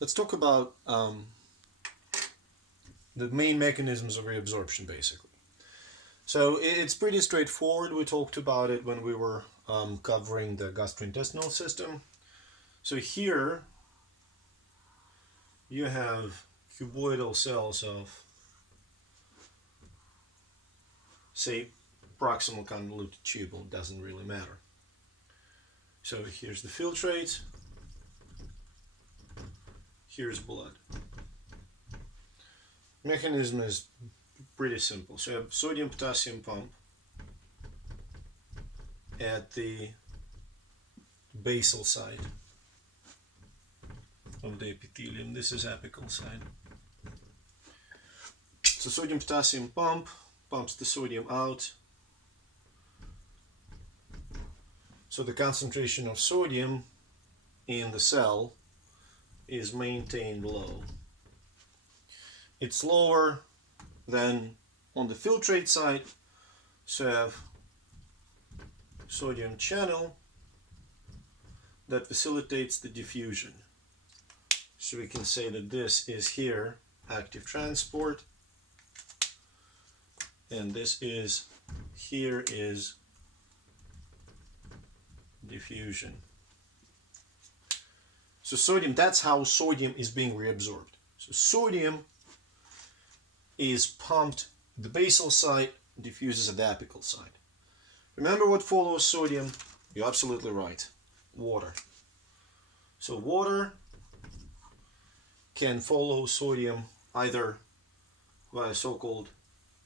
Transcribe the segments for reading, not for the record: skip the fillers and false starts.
let's talk about the main mechanisms of reabsorption, basically. So it's pretty straightforward. We talked about it when we were covering the gastrointestinal system. So here you have cuboidal cells of, say, proximal convoluted tubule. Doesn't really matter. So here's the filtrate. Here's blood. Mechanism is pretty simple. So you have sodium-potassium pump at the basal side of the epithelium. This is apical side. So sodium-potassium pump pumps the sodium out. So the concentration of sodium in the cell is maintained low. It's lower than on the filtrate side, so you have sodium channel that facilitates the diffusion. So we can say that this is here active transport, and this is here is diffusion. So sodium, that's how sodium is being reabsorbed. So sodium is pumped the basal side, diffuses at the apical side. Remember what follows sodium? You're absolutely right. Water. So water can follow sodium either via so-called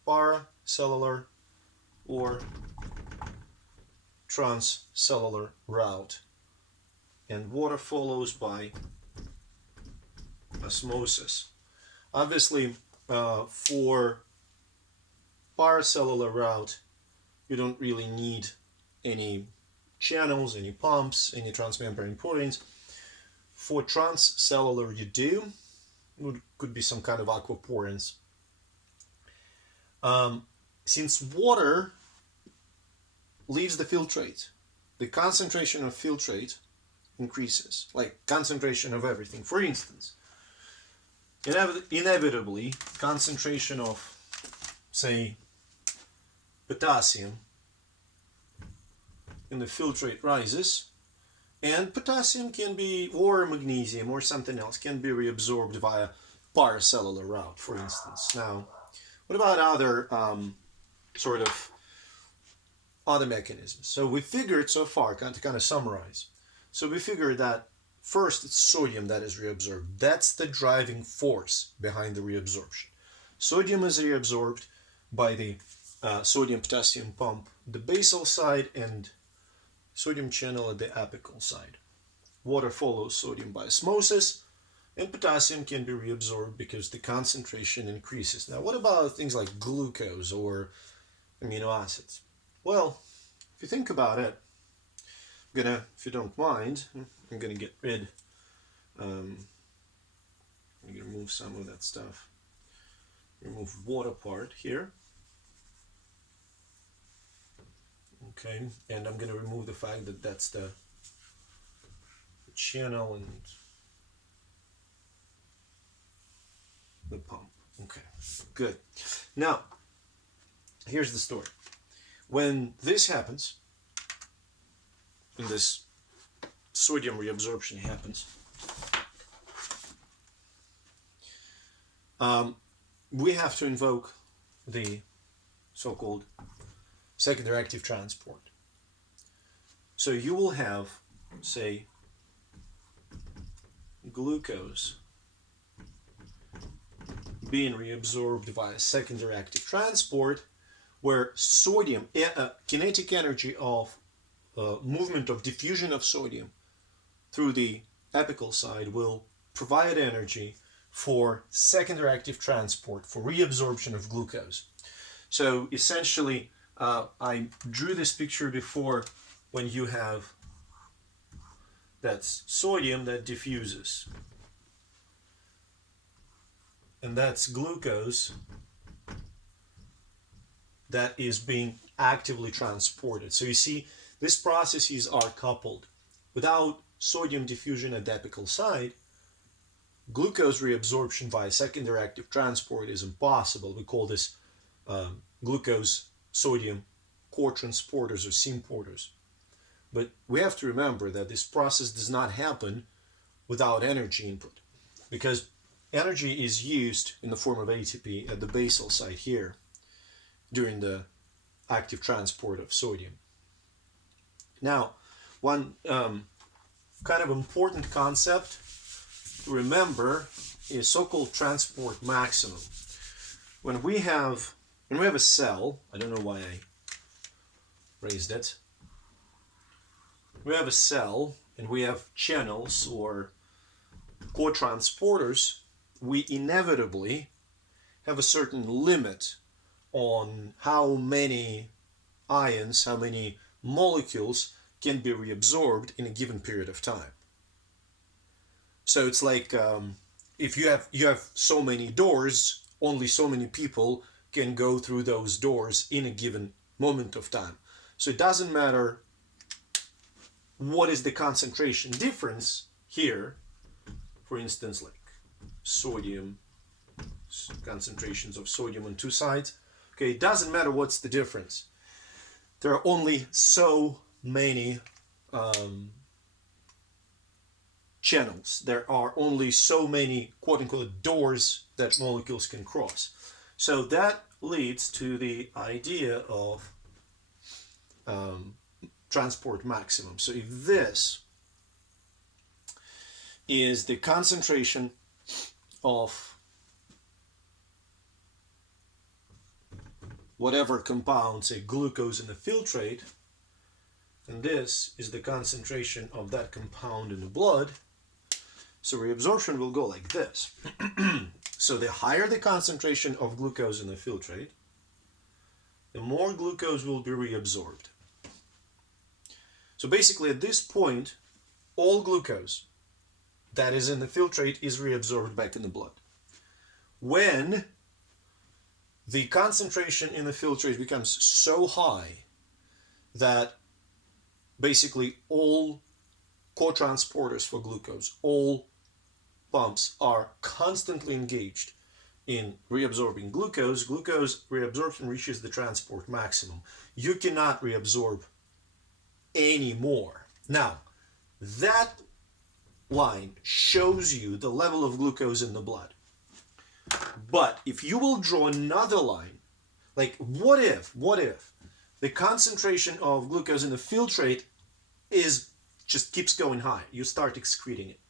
paracellular or transcellular route. And water follows by osmosis. Obviously, for paracellular route, you don't really need any channels, any pumps, any transmembrane proteins. For transcellular, you do. It could be some kind of aquaporins. Since water leaves the filtrate, the concentration of filtrate increases, like concentration of everything. For instance, inevitably, concentration of, say, potassium in the filtrate rises, and potassium can be, or magnesium or something else, can be reabsorbed via paracellular route, for instance. Now, what about other sort of other mechanisms? So we figured so far, to kind of summarize, so we figured that first it's sodium that is reabsorbed. That's the driving force behind the reabsorption. Sodium is reabsorbed by the sodium-potassium pump, the basal side, and sodium channel at the apical side. Water follows sodium by osmosis, and potassium can be reabsorbed because the concentration increases. Now, what about things like glucose or amino acids? Well, if you think about it, I'm gonna, if you don't mind, I'm gonna get rid, I'm gonna remove some of that stuff. Remove water part here. Okay, and I'm gonna remove the fact that that's the channel and the pump. Okay, good. Now, here's the story. When this happens, when this sodium reabsorption happens, we have to invoke the so-called secondary active transport. So you will have, say, glucose being reabsorbed via secondary active transport, where sodium, kinetic energy of movement of diffusion of sodium through the apical side will provide energy for secondary active transport, for reabsorption of glucose. So essentially, I drew this picture before when you have, that's sodium that diffuses, and that's glucose that is being actively transported. So you see, these processes are coupled. Without sodium diffusion at the apical side, glucose reabsorption via secondary active transport is impossible. We call this glucose sodium co-transporters or symporters. But we have to remember that this process does not happen without energy input, because energy is used in the form of ATP at the basal site here during the active transport of sodium. Now, one kind of important concept to remember is so-called transport maximum. When we have a cell, I don't know why I raised it. We have a cell and we have channels or co-transporters. We inevitably have a certain limit on how many ions, how many molecules can be reabsorbed in a given period of time. So it's like if you have so many doors, only so many people can go through those doors in a given moment of time. So it doesn't matter what is the concentration difference here. For instance, like sodium, concentrations of sodium on two sides. Okay, it doesn't matter what's the difference. There are only so many channels. There are only so many quote-unquote doors that molecules can cross. So that leads to the idea of transport maximum. So if this is the concentration of whatever compound, say glucose in the filtrate, and this is the concentration of that compound in the blood, so reabsorption will go like this. So the higher the concentration of glucose in the filtrate, the more glucose will be reabsorbed. So basically at this point, all glucose that is in the filtrate is reabsorbed back in the blood. When the concentration in the filtrate becomes so high that basically all co-transporters for glucose, all pumps are constantly engaged in reabsorbing glucose, glucose reabsorption reaches the transport maximum. You cannot reabsorb any more. Now, that line shows you the level of glucose in the blood. But if you will draw another line, like what if the concentration of glucose in the filtrate is just keeps going high, you start excreting it.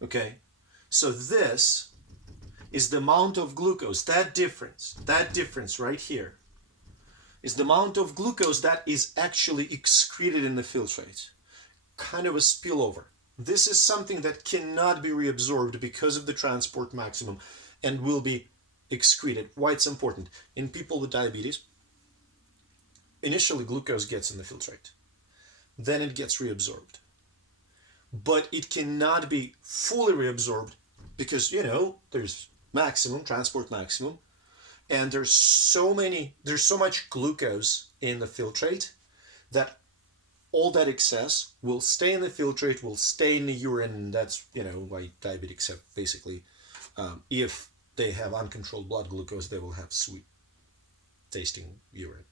Okay, so this is the amount of glucose, that difference right here is the amount of glucose that is actually excreted in the filtrate. Kind of a spillover. This is something that cannot be reabsorbed because of the transport maximum and will be excreted. Why it's important? In people with diabetes, initially glucose gets in the filtrate. Then it gets reabsorbed. But it cannot be fully reabsorbed because, there's maximum, transport maximum, and there's so much glucose in the filtrate that all that excess will stay in the filtrate, will stay in the urine, and that's, why diabetics have basically, if they have uncontrolled blood glucose, they will have sweet tasting urine.